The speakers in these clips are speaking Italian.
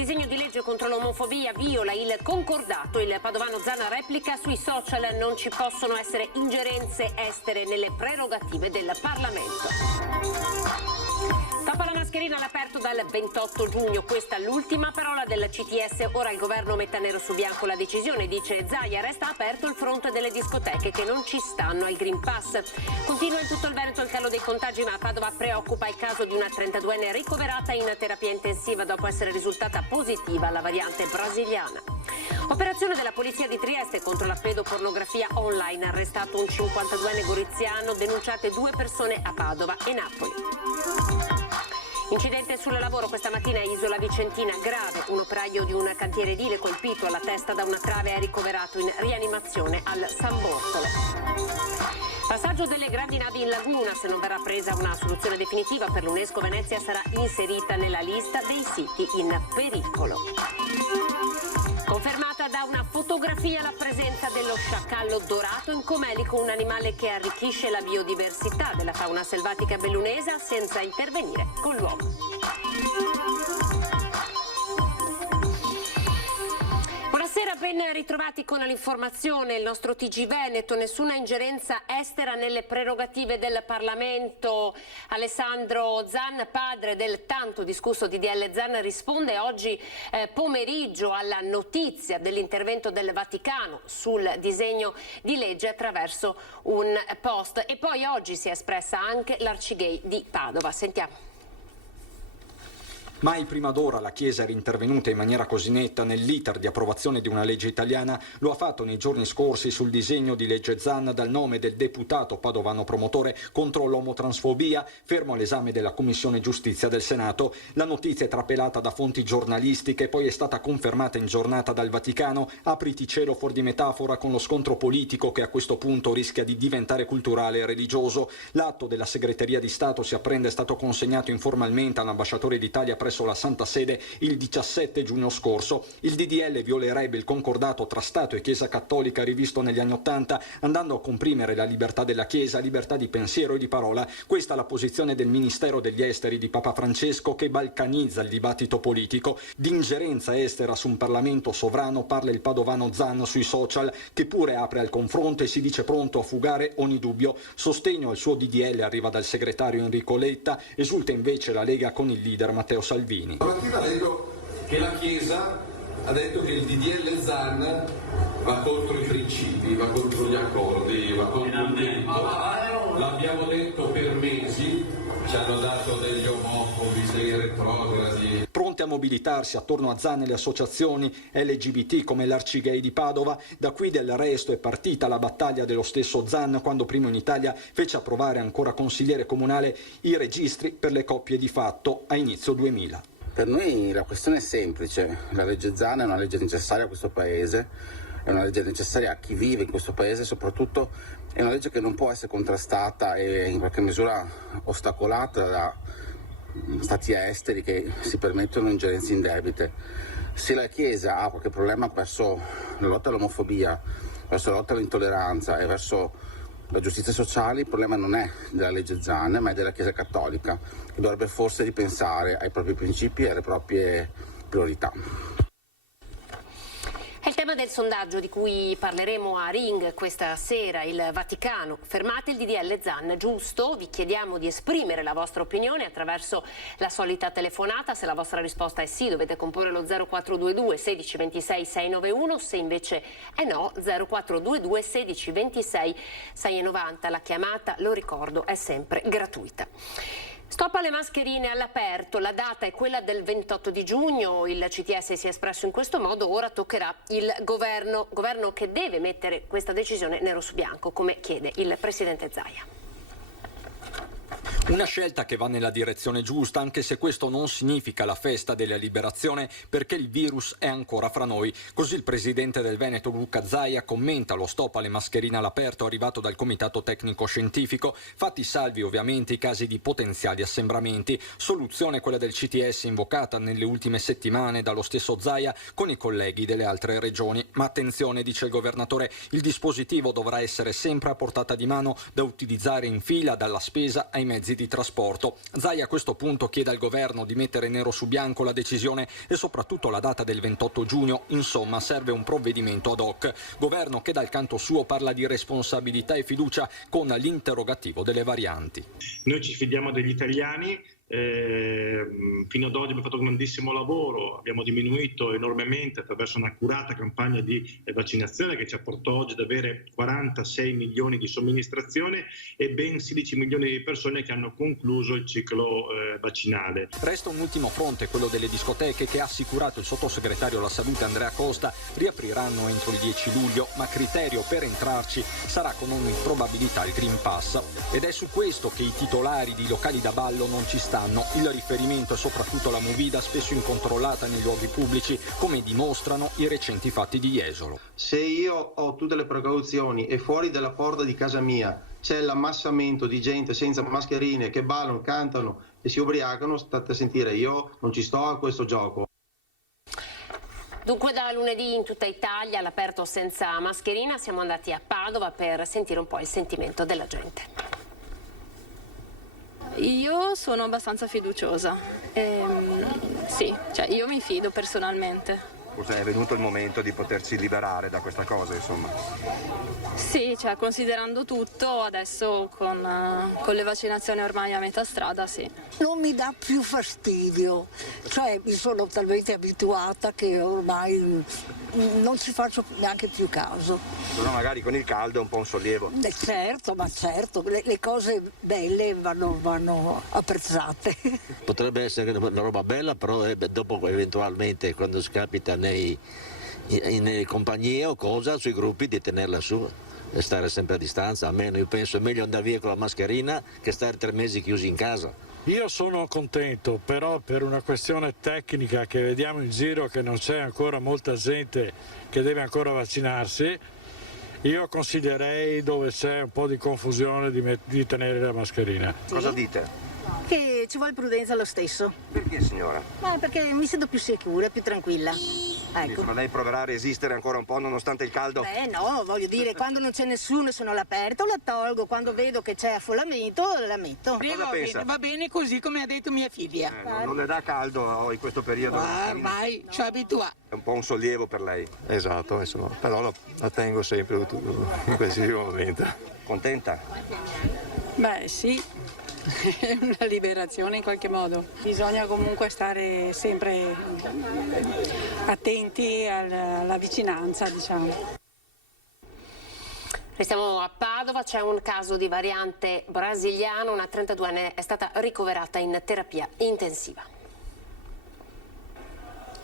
disegno di legge contro l'omofobia viola il concordato. Il padovano Zan replica: sui social non ci possono essere ingerenze estere nelle prerogative del Parlamento. Stop alla mascherina all'aperto dal 28 giugno, questa l'ultima parola del CTS, ora il governo metta nero su bianco la decisione, dice Zaia, resta aperto il fronte delle discoteche che non ci stanno al Green Pass. Continua in tutto il Veneto il calo dei contagi, ma a Padova preoccupa il caso di una 32enne ricoverata in terapia intensiva dopo essere risultata positiva alla variante brasiliana. Operazione della polizia di Trieste contro la pedopornografia online, arrestato un 52enne goriziano, denunciate 2 persone a Padova e Napoli. Incidente sul lavoro questa mattina a Isola Vicentina, grave, un operaio di un cantiere edile colpito alla testa da una trave è ricoverato in rianimazione al San Bortolo. Passaggio delle grandi navi in laguna, se non verrà presa una soluzione definitiva per l'UNESCO, Venezia sarà inserita nella lista dei siti in pericolo. Confermata da una fotografia la presenza dello sciacallo dorato in Comelico, un animale che arricchisce la biodiversità della fauna selvatica bellunese senza intervenire con l'uomo. Buonasera, ben ritrovati con l'informazione, il nostro TG Veneto, nessuna ingerenza estera nelle prerogative del Parlamento. Alessandro Zan, padre del tanto discusso DDL Zan, risponde oggi pomeriggio alla notizia dell'intervento del Vaticano sul disegno di legge attraverso un post, e poi oggi si è espressa anche l'Arcigay di Padova. Sentiamo. Mai prima d'ora la Chiesa era intervenuta in maniera così netta nell'iter di approvazione di una legge italiana. Lo ha fatto nei giorni scorsi sul disegno di legge Zan dal nome del deputato padovano promotore contro l'omotransfobia, fermo all'esame della Commissione Giustizia del Senato. La notizia è trapelata da fonti giornalistiche, poi è stata confermata in giornata dal Vaticano. Apriti cielo fuori di metafora con lo scontro politico che a questo punto rischia di diventare culturale e religioso. L'atto della Segreteria di Stato, si apprende, è stato consegnato informalmente all'ambasciatore d'Italia presso la Santa Sede il 17 giugno scorso. Il DDL violerebbe il concordato tra Stato e Chiesa Cattolica rivisto negli anni '80, andando a comprimere la libertà della Chiesa, libertà di pensiero e di parola. Questa è la posizione del Ministero degli Esteri di Papa Francesco, che balcanizza il dibattito politico. Di ingerenza estera su un Parlamento sovrano parla il padovano Zan sui social, che pure apre al confronto e si dice pronto a fugare ogni dubbio. Sostegno al suo DDL arriva dal segretario Enrico Letta, esulta invece la Lega con il leader Matteo Salvini. Stamattina leggo che la Chiesa ha detto che il DDL Zan va contro i principi, va contro gli accordi, va contro il diritto. L'abbiamo detto per mesi, ci hanno dato degli omofobi, dei retrogradi. Pronte a mobilitarsi attorno a Zan e le associazioni LGBT come l'Arcigay di Padova. Da qui del resto è partita la battaglia dello stesso Zan quando primo in Italia fece approvare, ancora consigliere comunale, i registri per le coppie di fatto a inizio 2000. Per noi la questione è semplice, la legge Zan è una legge necessaria a questo Paese, è una legge necessaria a chi vive in questo Paese, soprattutto è una legge che non può essere contrastata e in qualche misura ostacolata da stati esteri che si permettono ingerenze indebite. Se la Chiesa ha qualche problema verso la lotta all'omofobia, verso la lotta all'intolleranza e verso la giustizia sociale, il problema non è della legge Zan, ma è della Chiesa Cattolica, che dovrebbe forse ripensare ai propri principi e alle proprie priorità. È il tema del sondaggio di cui parleremo a Ring questa sera. Il Vaticano: fermate il DDL Zan, giusto? Vi chiediamo di esprimere la vostra opinione attraverso la solita telefonata. Se la vostra risposta è sì, dovete comporre lo 0422 16 26 691, se invece è no, 0422 16 26 690. La chiamata, lo ricordo, è sempre gratuita. Stop alle mascherine all'aperto, la data è quella del 28 di giugno, il CTS si è espresso in questo modo, ora toccherà il governo che deve mettere questa decisione nero su bianco, come chiede il presidente Zaia. Una scelta che va nella direzione giusta, anche se questo non significa la festa della liberazione, perché il virus è ancora fra noi. Così il presidente del Veneto Luca Zaia commenta lo stop alle mascherine all'aperto arrivato dal Comitato Tecnico Scientifico, fatti salvi ovviamente i casi di potenziali assembramenti. Soluzione quella del CTS invocata nelle ultime settimane dallo stesso Zaia con i colleghi delle altre regioni. Ma attenzione, dice il governatore, il dispositivo dovrà essere sempre a portata di mano, da utilizzare in fila dalla spesa ai mezzi di di trasporto. Zaia a questo punto chiede al governo di mettere nero su bianco la decisione e soprattutto la data del 28 giugno. Insomma, serve un provvedimento ad hoc. Governo che dal canto suo parla di responsabilità e fiducia con l'interrogativo delle varianti. Noi ci fidiamo degli italiani. Fino ad oggi abbiamo fatto un grandissimo lavoro, abbiamo diminuito enormemente attraverso un'accurata campagna di vaccinazione che ci ha portato oggi ad avere 46 milioni di somministrazione e ben 16 milioni di persone che hanno concluso il ciclo vaccinale. Resta un ultimo fronte, quello delle discoteche, che ha assicurato il sottosegretario alla salute Andrea Costa riapriranno entro il 10 luglio, ma criterio per entrarci sarà con ogni probabilità il Green Pass. Ed è su questo che i titolari di locali da ballo non ci stanno. Il riferimento è soprattutto la movida, spesso incontrollata nei luoghi pubblici, come dimostrano i recenti fatti di Jesolo. Se io ho tutte le precauzioni e fuori dalla porta di casa mia c'è l'ammassamento di gente senza mascherine che ballano, cantano e si ubriacano, state a sentire, io non ci sto a questo gioco. Dunque da lunedì in tutta Italia all'aperto senza mascherina, siamo andati a Padova per sentire un po' il sentimento della gente. Io sono abbastanza fiduciosa, sì, cioè io mi fido personalmente. Forse è venuto il momento di potersi liberare da questa cosa, insomma. Sì, cioè considerando tutto, adesso con le vaccinazioni ormai a metà strada, sì. Non mi dà più fastidio, cioè mi sono talmente abituata che ormai non ci faccio neanche più caso. Però magari con il caldo è un po' un sollievo. Certo, ma certo, le cose belle vanno apprezzate. Potrebbe essere una roba bella, però dopo eventualmente quando scapita nelle compagnie o cosa, sui gruppi, di tenerla su e stare sempre a distanza. Almeno io penso è meglio andare via con la mascherina che stare 3 mesi chiusi in casa. Io sono contento, però per una questione tecnica che vediamo in giro che non c'è ancora molta gente che deve ancora vaccinarsi, io consiglierei, dove c'è un po' di confusione, di tenere la mascherina. Cosa dite? Che ci vuole prudenza lo stesso. Perché, signora? Perché mi sento più sicura, più tranquilla. Ecco. Ma lei proverà a resistere ancora un po' nonostante il caldo? No, voglio dire, quando non c'è nessuno, sono all'aperto, la tolgo, quando vedo che c'è affollamento, la metto. Va bene così come ha detto mia figlia. Non le dà caldo in questo periodo? Ormai ci abitua. È un po' un sollievo per lei. Esatto, insomma, però la tengo sempre in qualsiasi momento. Contenta? Beh, sì. È una liberazione in qualche modo. Bisogna comunque stare sempre attenti alla vicinanza, diciamo. Restiamo a Padova, c'è un caso di variante brasiliana, una 32enne è stata ricoverata in terapia intensiva.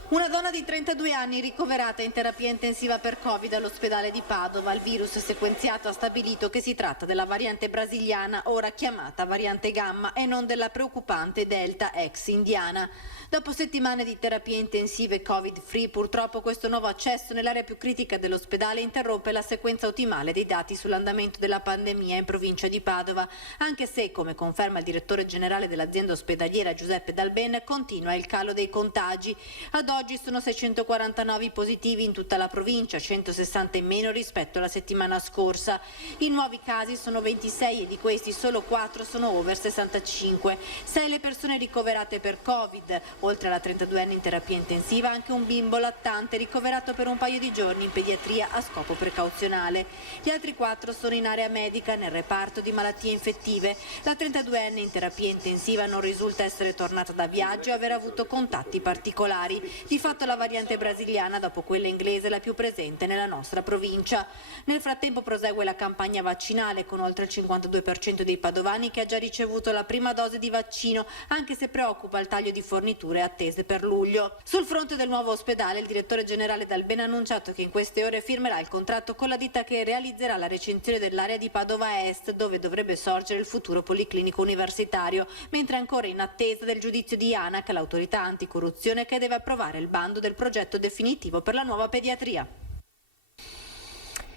Una donna di 32 anni ricoverata in terapia intensiva per Covid all'ospedale di Padova. Il virus sequenziato ha stabilito che si tratta della variante brasiliana, ora chiamata variante Gamma, e non della preoccupante Delta ex indiana. Dopo settimane di terapie intensive Covid-free, purtroppo questo nuovo accesso nell'area più critica dell'ospedale interrompe la sequenza ottimale dei dati sull'andamento della pandemia in provincia di Padova, anche se, come conferma il direttore generale dell'azienda ospedaliera Giuseppe Dalben, continua il calo dei contagi. Ad oggi sono 649 positivi in tutta la provincia, 160 in meno rispetto alla settimana scorsa. I nuovi casi sono 26 e di questi solo 4 sono over 65. 6 le persone ricoverate per Covid. Oltre alla 32enne in terapia intensiva, anche un bimbo lattante ricoverato per un paio di giorni in pediatria a scopo precauzionale. Gli altri 4 sono in area medica nel reparto di malattie infettive. La 32enne in terapia intensiva non risulta essere tornata da viaggio e aver avuto contatti particolari. Di fatto la variante brasiliana, dopo quella inglese, è la più presente nella nostra provincia. Nel frattempo prosegue la campagna vaccinale con oltre il 52% dei padovani che ha già ricevuto la prima dose di vaccino, anche se preoccupa il taglio di forniture attese per luglio. Sul fronte del nuovo ospedale, il direttore generale Dalben ha annunciato che in queste ore firmerà il contratto con la ditta che realizzerà la recinzione dell'area di Padova Est, dove dovrebbe sorgere il futuro policlinico universitario, mentre è ancora in attesa del giudizio di ANAC, l'autorità anticorruzione, che deve approvare il bando del progetto definitivo per la nuova pediatria.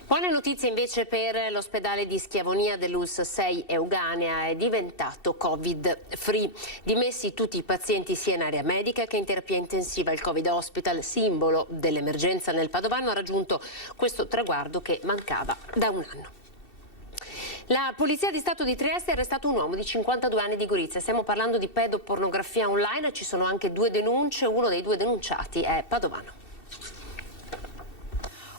Buone notizie invece per l'ospedale di Schiavonia dell'ULSS 6 Euganea, è diventato Covid-free. Dimessi tutti i pazienti sia in area medica che in terapia intensiva. Il Covid Hospital, simbolo dell'emergenza nel Padovano, ha raggiunto questo traguardo che mancava da un anno. La Polizia di Stato di Trieste ha arrestato un uomo di 52 anni di Gorizia. Stiamo parlando di pedopornografia online, ci sono anche 2 denunce, uno dei 2 denunciati è padovano.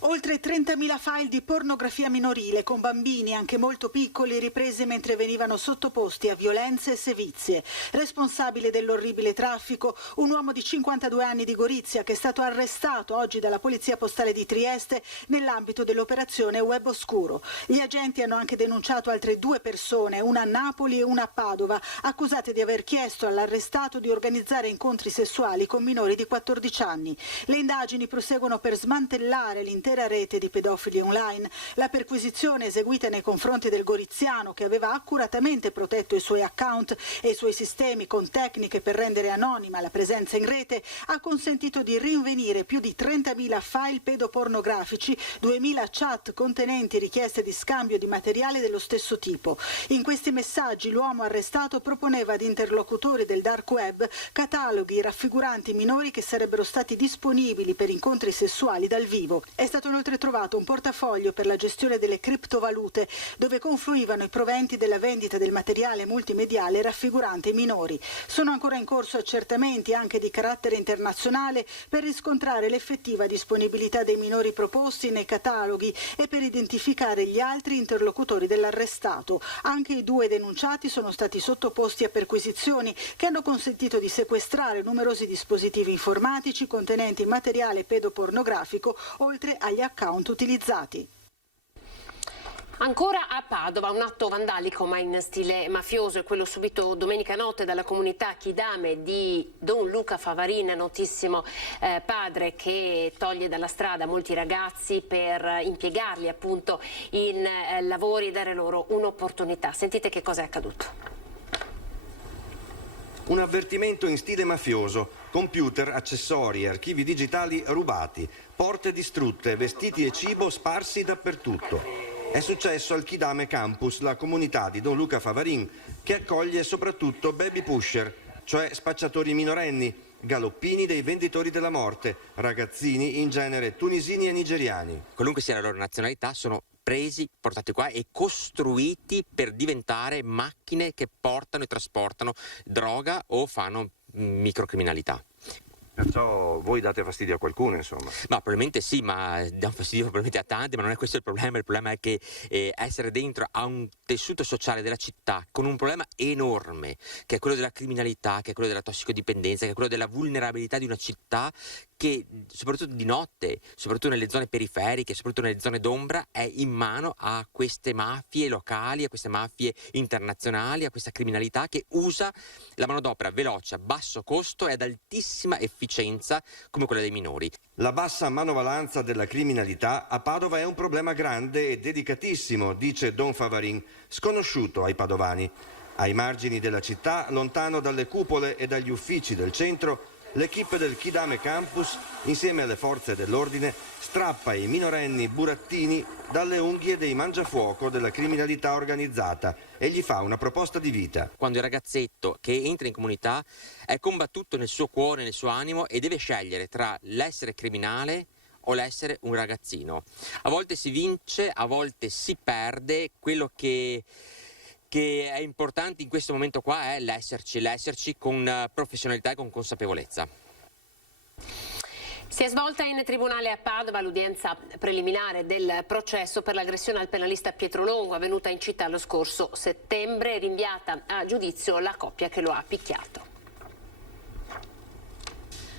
Oltre 30.000 file di pornografia minorile con bambini anche molto piccoli ripresi mentre venivano sottoposti a violenze e sevizie. Responsabile dell'orribile traffico, un uomo di 52 anni di Gorizia che è stato arrestato oggi dalla Polizia Postale di Trieste nell'ambito dell'operazione Web Oscuro. Gli agenti hanno anche denunciato altre 2 persone, una a Napoli e una a Padova, accusate di aver chiesto all'arrestato di organizzare incontri sessuali con minori di 14 anni. Le indagini proseguono per smantellare l'intera rete di pedofili online. La perquisizione eseguita nei confronti del goriziano, che aveva accuratamente protetto i suoi account e i suoi sistemi con tecniche per rendere anonima la presenza in rete, ha consentito di rinvenire più di 30.000 file pedopornografici, 2.000 chat contenenti richieste di scambio di materiale dello stesso tipo. In questi messaggi l'uomo arrestato proponeva ad interlocutori del dark web cataloghi raffiguranti minori che sarebbero stati disponibili per incontri sessuali dal vivo. È stato inoltre trovato un portafoglio per la gestione delle criptovalute dove confluivano i proventi della vendita del materiale multimediale raffigurante i minori. Sono ancora in corso accertamenti anche di carattere internazionale per riscontrare l'effettiva disponibilità dei minori proposti nei cataloghi e per identificare gli altri interlocutori dell'arrestato. Anche i 2 denunciati sono stati sottoposti a perquisizioni che hanno consentito di sequestrare numerosi dispositivi informatici contenenti materiale pedopornografico, oltre agli account utilizzati. Ancora a Padova, un atto vandalico ma in stile mafioso è quello subito domenica notte dalla comunità Kidame di Don Luca Favarin, notissimo padre che toglie dalla strada molti ragazzi per impiegarli appunto in lavori e dare loro un'opportunità. Sentite che cosa è accaduto. Un avvertimento in stile mafioso, computer, accessori, archivi digitali rubati, porte distrutte, vestiti e cibo sparsi dappertutto. È successo al Kidame Campus, la comunità di Don Luca Favarin, che accoglie soprattutto baby pusher, cioè spacciatori minorenni, galoppini dei venditori della morte, ragazzini in genere tunisini e nigeriani. Qualunque sia la loro nazionalità, sono presi, portati qua e costruiti per diventare macchine che portano e trasportano droga o fanno microcriminalità. Perciò voi date fastidio a qualcuno, insomma? Ma probabilmente sì, ma diamo fastidio probabilmente a tanti, ma non è questo il problema è che essere dentro a un tessuto sociale della città con un problema enorme, che è quello della criminalità, che è quello della tossicodipendenza, che è quello della vulnerabilità di una città che soprattutto di notte, soprattutto nelle zone periferiche, soprattutto nelle zone d'ombra, è in mano a queste mafie locali, a queste mafie internazionali, a questa criminalità che usa la manodopera veloce, a basso costo e ad altissima efficienza come quella dei minori. La bassa manovalanza della criminalità a Padova è un problema grande e delicatissimo, dice Don Favarin, sconosciuto ai padovani. Ai margini della città, lontano dalle cupole e dagli uffici del centro, l'equipe del Kidame Campus, insieme alle forze dell'ordine, strappa i minorenni burattini dalle unghie dei mangiafuoco della criminalità organizzata e gli fa una proposta di vita. Quando il ragazzetto che entra in comunità è combattuto nel suo cuore, nel suo animo e deve scegliere tra l'essere criminale o l'essere un ragazzino. A volte si vince, a volte si perde. Quello che è importante in questo momento qua è l'esserci con professionalità e con consapevolezza. Si è svolta in tribunale a Padova l'udienza preliminare del processo per l'aggressione al penalista Pietro Longo, avvenuta in città lo scorso settembre, rinviata a giudizio la coppia che lo ha picchiato.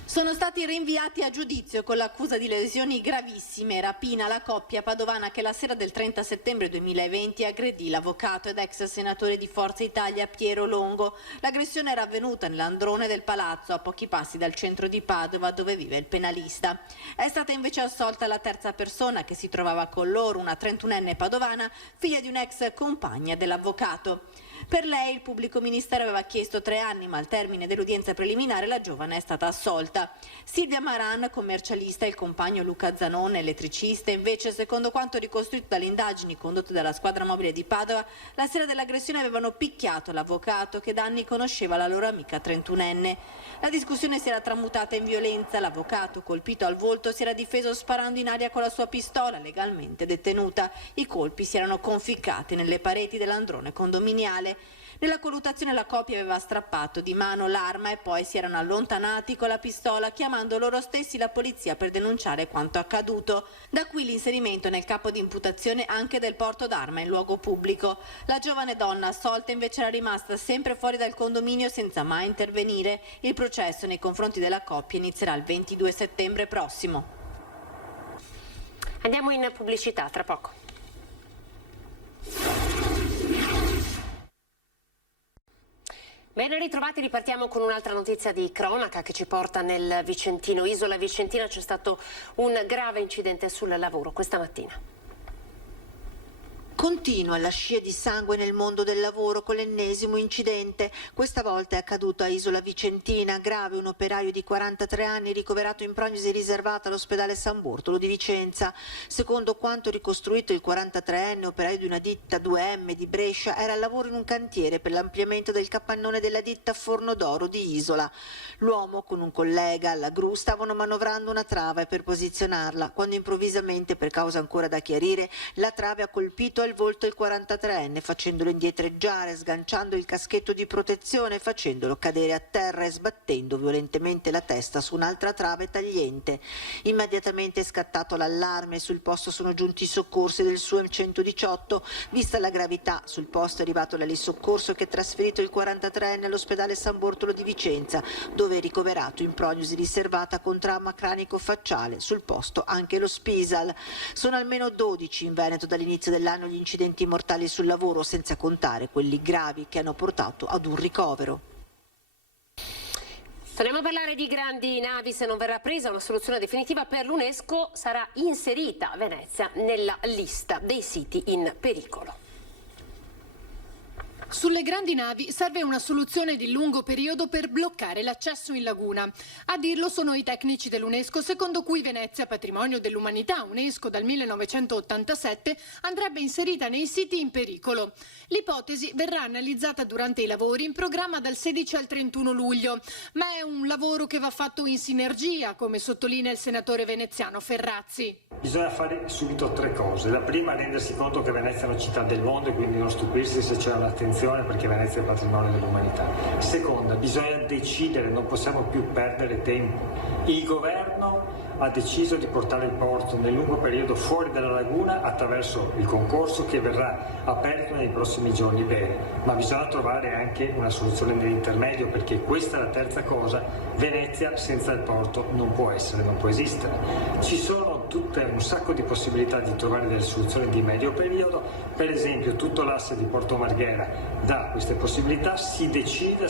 Sono stati rinviati a giudizio con l'accusa di lesioni gravissime e rapina la coppia padovana che la sera del 30 settembre 2020 aggredì l'avvocato ed ex senatore di Forza Italia Piero Longo. L'aggressione era avvenuta nell'androne del palazzo a pochi passi dal centro di Padova dove vive il penalista. È stata invece assolta la terza persona che si trovava con loro, una 31enne padovana, figlia di un'ex compagna dell'avvocato. Per lei il pubblico ministero aveva chiesto 3 anni, ma al termine dell'udienza preliminare la giovane è stata assolta. Silvia Maran, commercialista, e il compagno Luca Zanone, elettricista, invece, secondo quanto ricostruito dalle indagini condotte dalla squadra mobile di Padova, la sera dell'aggressione avevano picchiato l'avvocato che da anni conosceva la loro amica 31enne. La discussione si era tramutata in violenza, l'avvocato, colpito al volto, si era difeso sparando in aria con la sua pistola, legalmente detenuta. I colpi si erano conficcati nelle pareti dell'androne condominiale. Nella colluttazione la coppia aveva strappato di mano l'arma e poi si erano allontanati con la pistola, chiamando loro stessi la polizia per denunciare quanto accaduto. Da qui l'inserimento nel capo di imputazione anche del porto d'arma in luogo pubblico. La giovane donna assolta invece era rimasta sempre fuori dal condominio senza mai intervenire. Il processo nei confronti della coppia inizierà il 22 settembre prossimo. Andiamo in pubblicità, tra poco. Ben ritrovati, ripartiamo con un'altra notizia di cronaca che ci porta nel Vicentino. Isola Vicentina, c'è stato un grave incidente sul lavoro questa mattina. Continua la scia di sangue nel mondo del lavoro con l'ennesimo incidente. Questa volta è accaduto a Isola Vicentina. Grave un operaio di 43 anni ricoverato in prognosi riservata all'ospedale San Bortolo di Vicenza. Secondo quanto ricostruito, il 43enne, operaio di una ditta 2M di Brescia, era al lavoro in un cantiere per l'ampliamento del capannone della ditta Forno d'Oro di Isola. L'uomo con un collega alla gru stavano manovrando una trave per posizionarla, quando improvvisamente, per causa ancora da chiarire, la trave ha colpito al volto il 43enne, facendolo indietreggiare, sganciando il caschetto di protezione, facendolo cadere a terra e sbattendo violentemente la testa su un'altra trave tagliente. Immediatamente è scattato l'allarme, sul posto sono giunti i soccorsi del SUEM 118. Vista la gravità, sul posto è arrivato l'alisoccorso che ha trasferito il 43enne all'ospedale San Bortolo di Vicenza, dove è ricoverato in prognosi riservata con trauma cranico-facciale. Sul posto anche lo Spisal. Sono almeno 12 in Veneto dall'inizio dell'anno gli incidenti mortali sul lavoro, senza contare quelli gravi che hanno portato ad un ricovero. Torniamo a parlare di grandi navi. Se non verrà presa una soluzione definitiva per l'UNESCO, sarà inserita Venezia nella lista dei siti in pericolo. Sulle grandi navi serve una soluzione di lungo periodo per bloccare l'accesso in laguna. A dirlo sono i tecnici dell'UNESCO, secondo cui Venezia, patrimonio dell'umanità UNESCO dal 1987, andrebbe inserita nei siti in pericolo. L'ipotesi verrà analizzata durante i lavori in programma dal 16 al 31 luglio, ma è un lavoro che va fatto in sinergia, come sottolinea il senatore veneziano Ferrazzi. Bisogna fare subito 3 cose. La prima, rendersi conto che Venezia è una città del mondo e quindi non stupirsi se c'è un'attenzione, perché Venezia è patrimonio dell'umanità. Seconda, bisogna decidere, non possiamo più perdere tempo. Il governo ha deciso di portare il porto nel lungo periodo fuori dalla laguna attraverso il concorso che verrà aperto nei prossimi giorni. Bene, ma bisogna trovare anche una soluzione nell'intermedio, perché questa è la terza cosa: Venezia senza il porto non può essere, non può esistere. Ci sono un sacco di possibilità di trovare delle soluzioni di medio periodo. Per esempio, tutto l'asse di Porto Marghera dà queste possibilità, si decide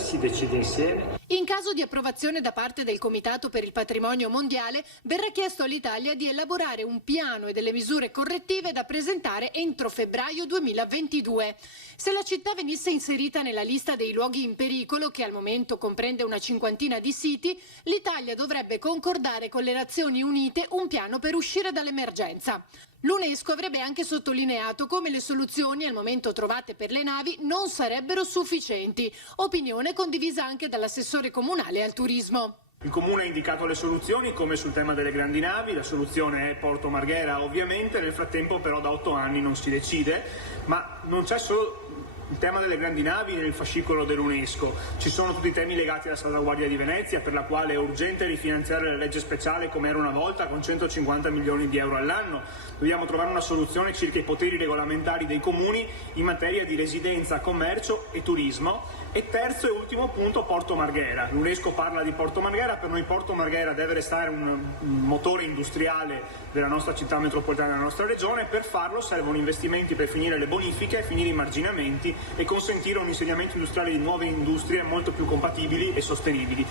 insieme. In caso di approvazione da parte del Comitato per il Patrimonio Mondiale, verrà chiesto all'Italia di elaborare un piano e delle misure correttive da presentare entro febbraio 2022. Se la città venisse inserita nella lista dei luoghi in pericolo, che al momento comprende una 50ina di siti, l'Italia dovrebbe concordare con le Nazioni Unite un piano per uscire dall'emergenza. L'UNESCO avrebbe anche sottolineato come le soluzioni al momento trovate per le navi non sarebbero sufficienti, opinione condivisa anche dall'assessore comunale al turismo. Il Comune ha indicato le soluzioni, come sul tema delle grandi navi. La soluzione è Porto Marghera, ovviamente. Nel frattempo però da 8 anni non si decide, ma non c'è solo il tema delle grandi navi nel fascicolo dell'UNESCO. Ci sono tutti i temi legati alla salvaguardia di Venezia, per la quale è urgente rifinanziare la legge speciale come era una volta, con 150 milioni di euro all'anno. Dobbiamo trovare una soluzione circa i poteri regolamentari dei comuni in materia di residenza, commercio e turismo. E terzo e ultimo punto, Porto Marghera. L'UNESCO parla di Porto Marghera, per noi Porto Marghera deve restare un motore industriale della nostra città metropolitana, della nostra regione. Per farlo servono investimenti per finire le bonifiche, finire i marginamenti e consentire un insediamento industriale di nuove industrie molto più compatibili e sostenibili.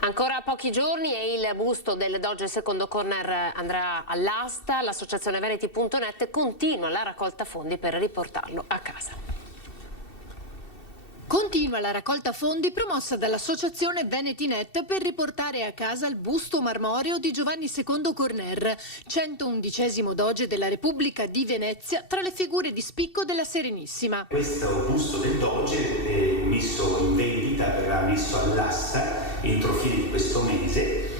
Ancora pochi giorni e il busto del Doge secondo corner andrà all'asta. L'associazione Veneti.net continua la raccolta fondi per riportarlo a casa. Continua la raccolta fondi promossa dall'associazione VenetiNet per riportare a casa il busto marmoreo di Giovanni II Corner, 111° doge della Repubblica di Venezia, tra le figure di spicco della Serenissima. Questo busto del doge è messo in vendita, verrà messo all'asta entro fine di questo mese,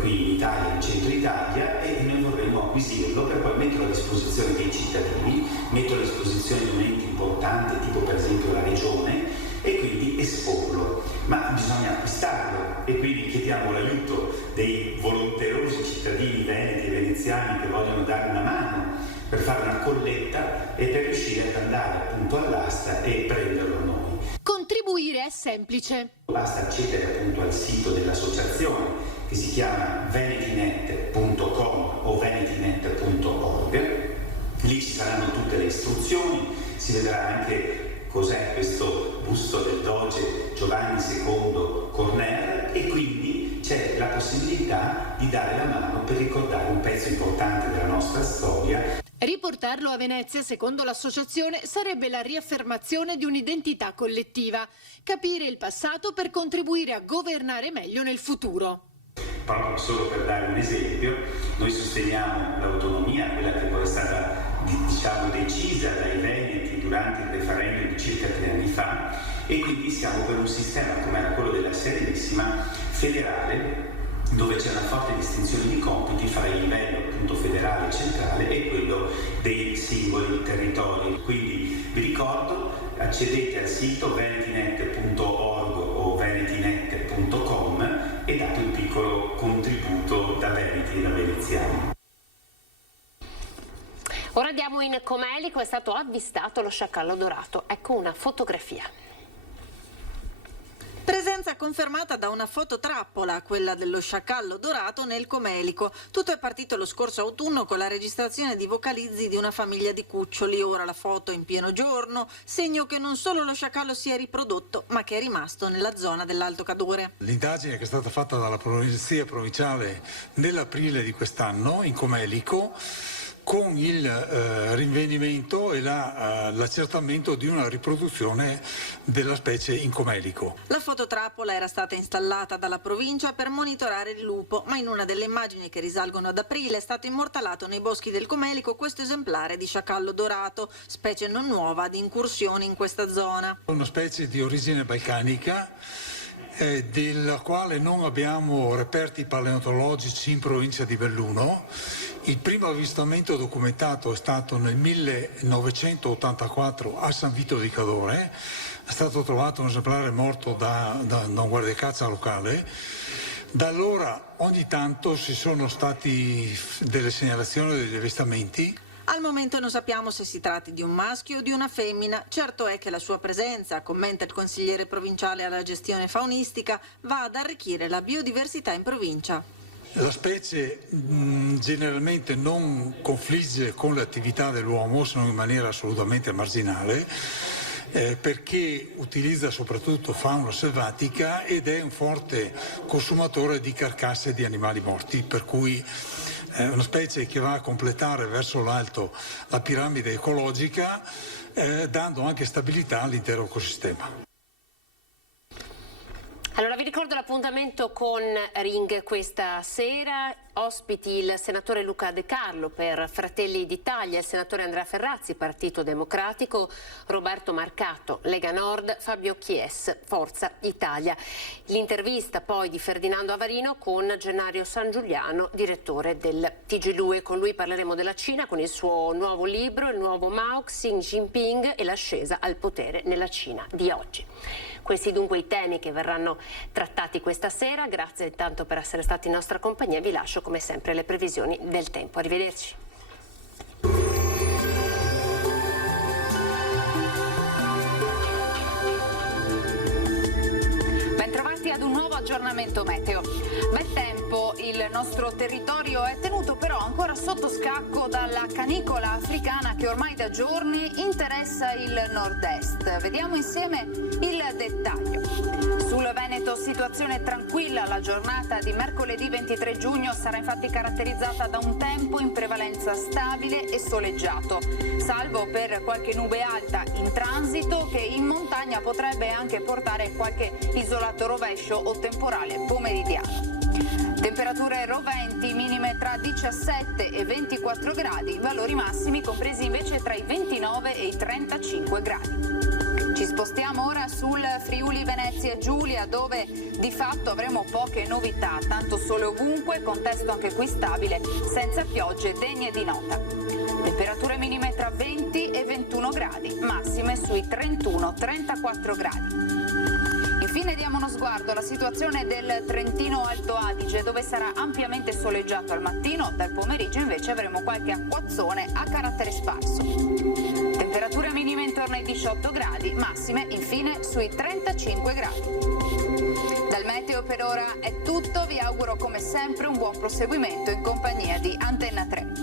qui in Italia, in centro Italia, e noi vorremmo acquisirlo per poi metterlo a disposizione dei cittadini, metterlo a disposizione di un ente importante, tipo per esempio la Regione, e quindi esporlo, ma bisogna acquistarlo e quindi chiediamo l'aiuto dei volonterosi cittadini veneti e veneziani che vogliono dare una mano per fare una colletta e per riuscire ad andare appunto all'asta e prenderlo noi. Contribuire è semplice. Basta accedere appunto al sito dell'associazione che si chiama venetinet.com o venetinet.org. Lì ci saranno tutte le istruzioni, si vedrà anche cos'è questo busto del doge Giovanni II Corner e quindi c'è la possibilità di dare la mano per ricordare un pezzo importante della nostra storia. Riportarlo a Venezia, secondo l'associazione, sarebbe la riaffermazione di un'identità collettiva, capire il passato per contribuire a governare meglio nel futuro. Proprio solo per dare un esempio, noi sosteniamo l'autonomia, quella che poi è stata decisa dai veneti durante il referendum di circa 3 anni fa, e quindi siamo per un sistema come era quello della Serenissima federale, dove c'è una forte distinzione di compiti fra il livello appunto federale e centrale e quello dei singoli territori. Quindi vi ricordo, accedete al sito venetinet.org o venetinet.com e date un piccolo contributo da veneti e da veneziani. Ora andiamo in Comelico, è stato avvistato lo sciacallo dorato. Ecco una fotografia. Presenza confermata da una fototrappola, quella dello sciacallo dorato nel Comelico. Tutto è partito lo scorso autunno con la registrazione di vocalizzi di una famiglia di cuccioli. Ora la foto in pieno giorno, segno che non solo lo sciacallo si è riprodotto, ma che è rimasto nella zona dell'Alto Cadore. L'indagine che è stata fatta dalla Polizia Provinciale nell'aprile di quest'anno in Comelico, con il rinvenimento e l'accertamento di una riproduzione della specie in Comelico. La fototrappola era stata installata dalla provincia per monitorare il lupo, ma in una delle immagini che risalgono ad aprile è stato immortalato nei boschi del Comelico questo esemplare di sciacallo dorato, specie non nuova di incursioni in questa zona. Una specie di origine balcanica, della quale non abbiamo reperti paleontologici in provincia di Belluno. Il primo avvistamento documentato è stato nel 1984 a San Vito di Cadore. È stato trovato un esemplare morto da un guardiacaccia locale. Da allora ogni tanto ci sono stati delle segnalazioni, degli avvistamenti. Al momento non sappiamo se si tratti di un maschio o di una femmina. Certo è che la sua presenza, commenta il consigliere provinciale alla gestione faunistica, va ad arricchire la biodiversità in provincia. La specie generalmente non confligge con le attività dell'uomo, se non in maniera assolutamente marginale, perché utilizza soprattutto fauna selvatica ed è un forte consumatore di carcasse di animali morti, per cui è una specie che va a completare verso l'alto la piramide ecologica, dando anche stabilità all'intero ecosistema. Allora vi ricordo l'appuntamento con Ring questa sera, ospiti il senatore Luca De Carlo per Fratelli d'Italia, il senatore Andrea Ferrazzi, Partito Democratico, Roberto Marcato, Lega Nord, Fabio Chies, Forza Italia. L'intervista poi di Ferdinando Avarino con Gennario San Giuliano, direttore del TG2. Con lui parleremo della Cina con il suo nuovo libro, il nuovo Mao, Xi Jinping e l'ascesa al potere nella Cina di oggi. Questi dunque i temi che verranno trattati questa sera. Grazie intanto per essere stati in nostra compagnia. Vi lascio come sempre le previsioni del tempo. Arrivederci. Bentrovati ad un nuovo aggiornamento meteo. Bel tempo, il nostro territorio è tenuto però ancora sotto scacco dalla canicola africana che ormai da giorni interessa il nord-est. Vediamo insieme il dettaglio. Sul Veneto situazione tranquilla, la giornata di mercoledì 23 giugno sarà infatti caratterizzata da un tempo in prevalenza stabile e soleggiato, salvo per qualche nube alta in transito che in montagna potrebbe anche portare qualche isolato rovescio o temporale pomeridiano. Temperature roventi, minime tra 17 e 24 gradi, valori massimi compresi invece tra i 29 e i 35 gradi. Ci spostiamo ora sul Friuli Venezia Giulia, dove di fatto avremo poche novità, tanto sole ovunque, contesto anche qui stabile, senza piogge degne di nota. Temperature minime tra 20 e 21 gradi, massime sui 31-34 gradi. Infine diamo uno sguardo alla situazione del Trentino Alto Adige, dove sarà ampiamente soleggiato al mattino, dal pomeriggio invece avremo qualche acquazzone a carattere sparso. Temperature minime intorno ai 18 gradi, massime infine sui 35 gradi. Dal meteo per ora è tutto, vi auguro come sempre un buon proseguimento in compagnia di Antenna 3.